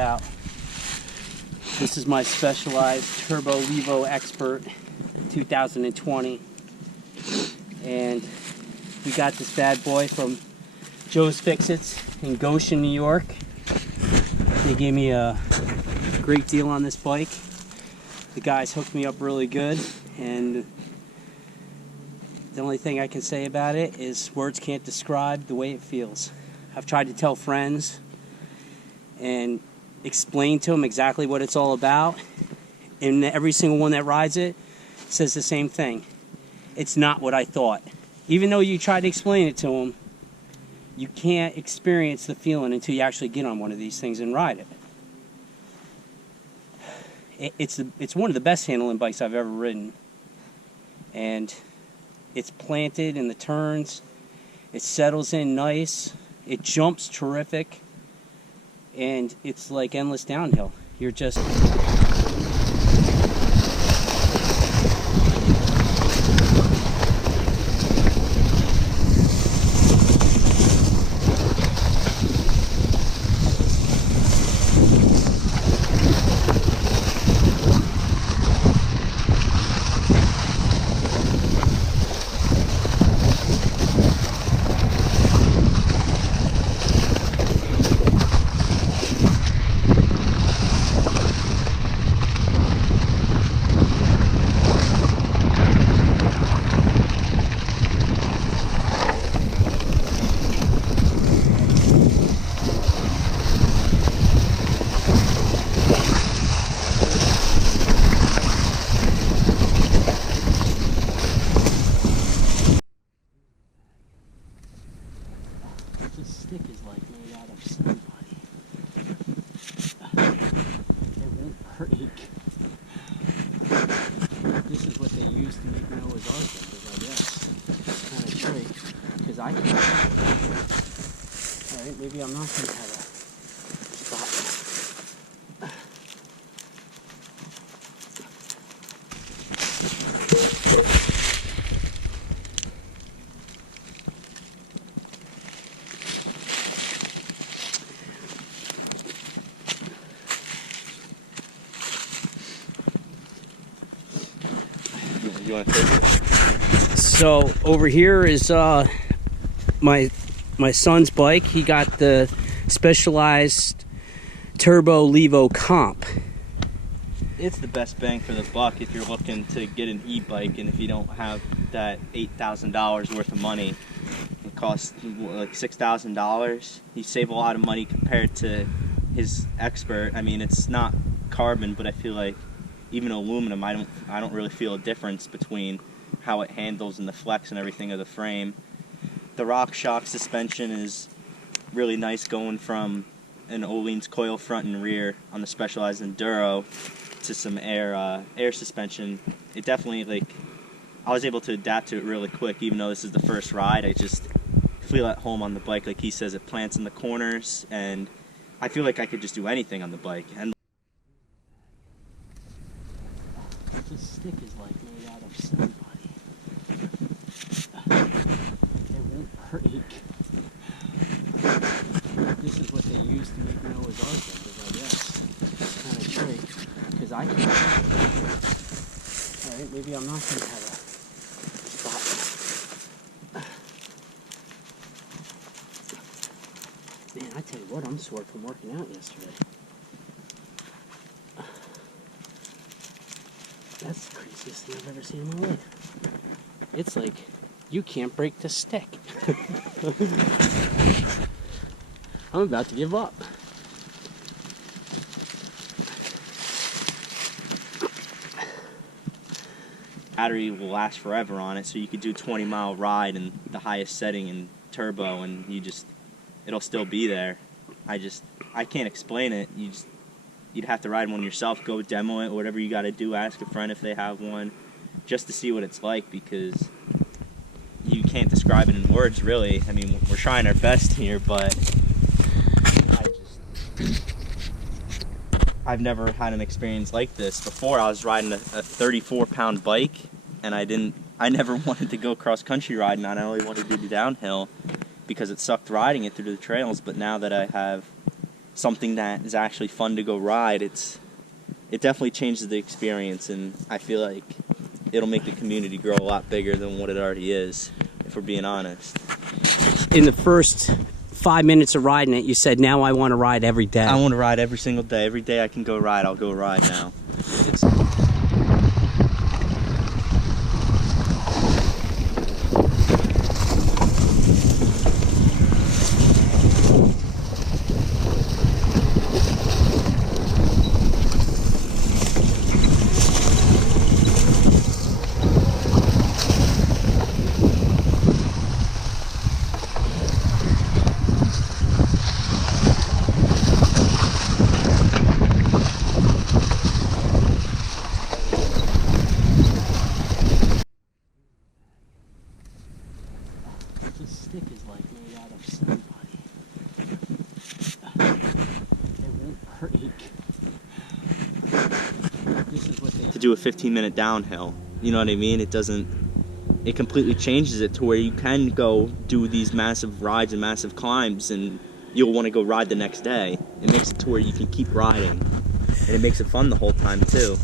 out. This is my Specialized Turbo Levo Expert 2020. And we got this bad boy from Joe's Fix-Its in Goshen, New York. They gave me a great deal on this bike. The guys hooked me up really good, and the only thing I can say about it is words can't describe the way it feels. I've tried to tell friends and explain to them exactly what it's all about, and every single one that rides it says the same thing. It's not what I thought. Even though you try to explain it to them, you can't experience the feeling until you actually get on one of these things and ride it. It's one of the best handling bikes I've ever ridden, and it's planted in the turns, it settles in nice, it jumps terrific, and it's like endless downhill. You're just... This stick is like made out of somebody. It won't break. This is what they use to make Noah's Ark numbers, I guess. It's kind of tricky, because I can't. Alright, maybe I'm not going to have a spot. You want to take it? So over here is my son's bike. He got the Specialized Turbo Levo Comp. It's the best bang for the buck if you're looking to get an e-bike, and if you don't have that $8,000 worth of money. It costs like $6,000. You save a lot of money compared to his Expert. I mean, it's not carbon, but I feel like even aluminum, I don't really feel a difference between how it handles and the flex and everything of the frame. The RockShox suspension is really nice, going from an Öhlins coil front and rear on the Specialized Enduro to some air suspension. It definitely, like, I was able to adapt to it really quick. Even though this is the first ride, I just feel at home on the bike. Like he says, it plants in the corners, and I feel like I could just do anything on the bike. And this stick is like made out of somebody. It won't break. This is what they use to make Noah's Ark numbers, I guess. It's kind of tricky, because I can't. Alright, maybe I'm not going to have a spot. Man, I tell you what, I'm sore from working out yesterday. That's the craziest thing I've ever seen in my life. It's like, you can't break the stick. I'm about to give up. battery will last forever on it, so you could do a 20-mile ride in the highest setting in turbo, and it'll still be there. I can't explain it. You'd have to ride one yourself, go demo it, whatever you got to do. Ask a friend if they have one, just to see what it's like, because you can't describe it in words, really. I mean, we're trying our best here, but I've never had an experience like this before. I was riding a 34-pound bike, and I never wanted to go cross-country riding. I only wanted to do the downhill because it sucked riding it through the trails. But now that I have something that is actually fun to go ride, it definitely changes the experience, and I feel like it'll make the community grow a lot bigger than what it already is, if we're being honest. In the first 5 minutes of riding it, you said, now I want to ride every day. I want to ride every single day. Every day I can go ride, I'll go ride now. This stick is like made out of somebody. It won't break. This is what they To do a 15-minute downhill, you know what I mean? It completely changes it to where you can go do these massive rides and massive climbs, and you'll want to go ride the next day. It makes it to where you can keep riding, and it makes it fun the whole time too.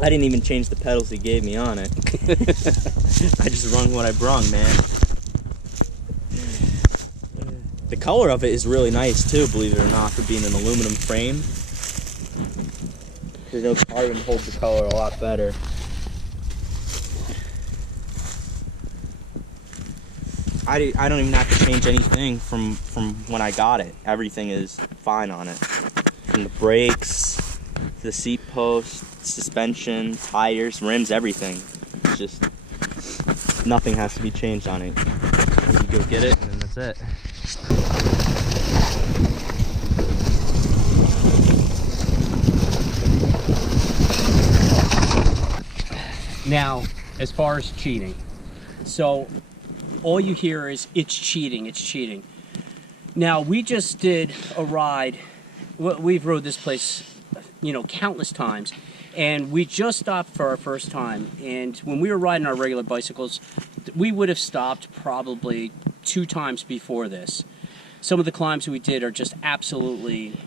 I didn't even change the pedals he gave me on it. I just rung what I brung, man. The color of it is really nice too, believe it or not, for being an aluminum frame. There's no carbon holds the color a lot better. I don't even have to change anything from when I got it. Everything is fine on it. From the brakes, the seat post, suspension, tires, rims, everything. It's just nothing has to be changed on it. You go get it, and then that's it. Now, as far as cheating, so all you hear is it's cheating, it's cheating. Now, we just did a ride. We've rode this place, you know, countless times, and we just stopped for our first time. And when we were riding our regular bicycles, we would have stopped probably 2 times before this. Some of the climbs we did are just absolutely,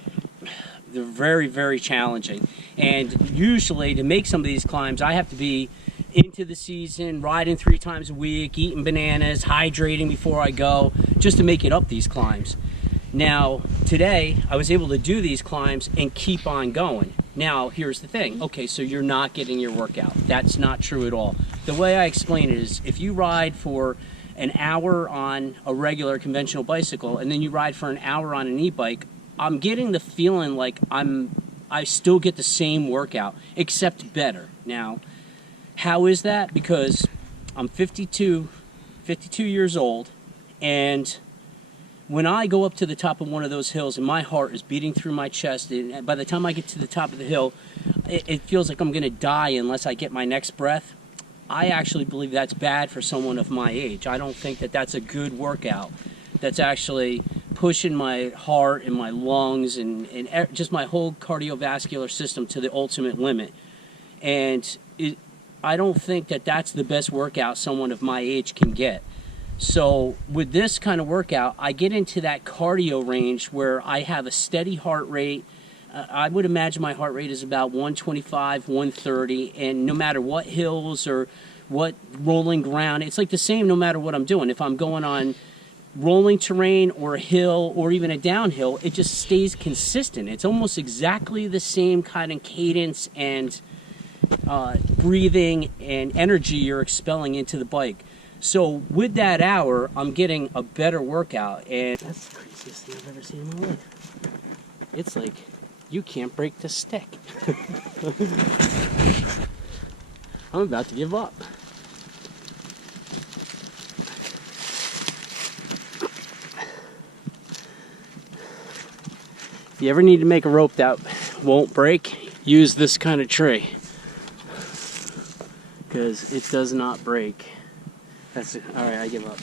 they're very, very challenging. And usually to make some of these climbs, I have to be into the season, riding 3 times a week, eating bananas, hydrating before I go, just to make it up these climbs. Now, today, I was able to do these climbs and keep on going. Now, here's the thing. Okay, so you're not getting your workout. That's not true at all. The way I explain it is, if you ride for an hour on a regular conventional bicycle, and then you ride for an hour on an e-bike, I'm getting the feeling like I still get the same workout, except better. Now, how is that? Because I'm 52 years old, and when I go up to the top of one of those hills and my heart is beating through my chest, and by the time I get to the top of the hill, it feels like I'm going to die unless I get my next breath. I actually believe that's bad for someone of my age. I don't think that that's a good workout. That's actually pushing my heart and my lungs and just my whole cardiovascular system to the ultimate limit. And I don't think that that's the best workout someone of my age can get. So with this kind of workout, I get into that cardio range where I have a steady heart rate. I would imagine my heart rate is about 125, 130, and no matter what hills or what rolling ground, it's like the same no matter what I'm doing. If I'm going on rolling terrain or a hill or even a downhill, it just stays consistent. It's almost exactly the same kind of cadence and breathing and energy you're expelling into the bike. So with that hour, I'm getting a better workout, and that's the craziest thing I've ever seen in my life. It's like you can't break the stick. I'm about to give up. If you ever need to make a rope that won't break, use this kind of tree, because it does not break. All right, I give up.